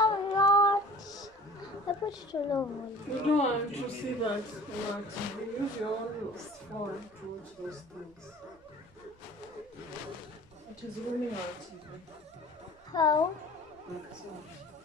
Oh, lots. I put it all over. You don't want to see that on our TV. Use your own phone to watch those things. It is ruining our TV. How? Like so.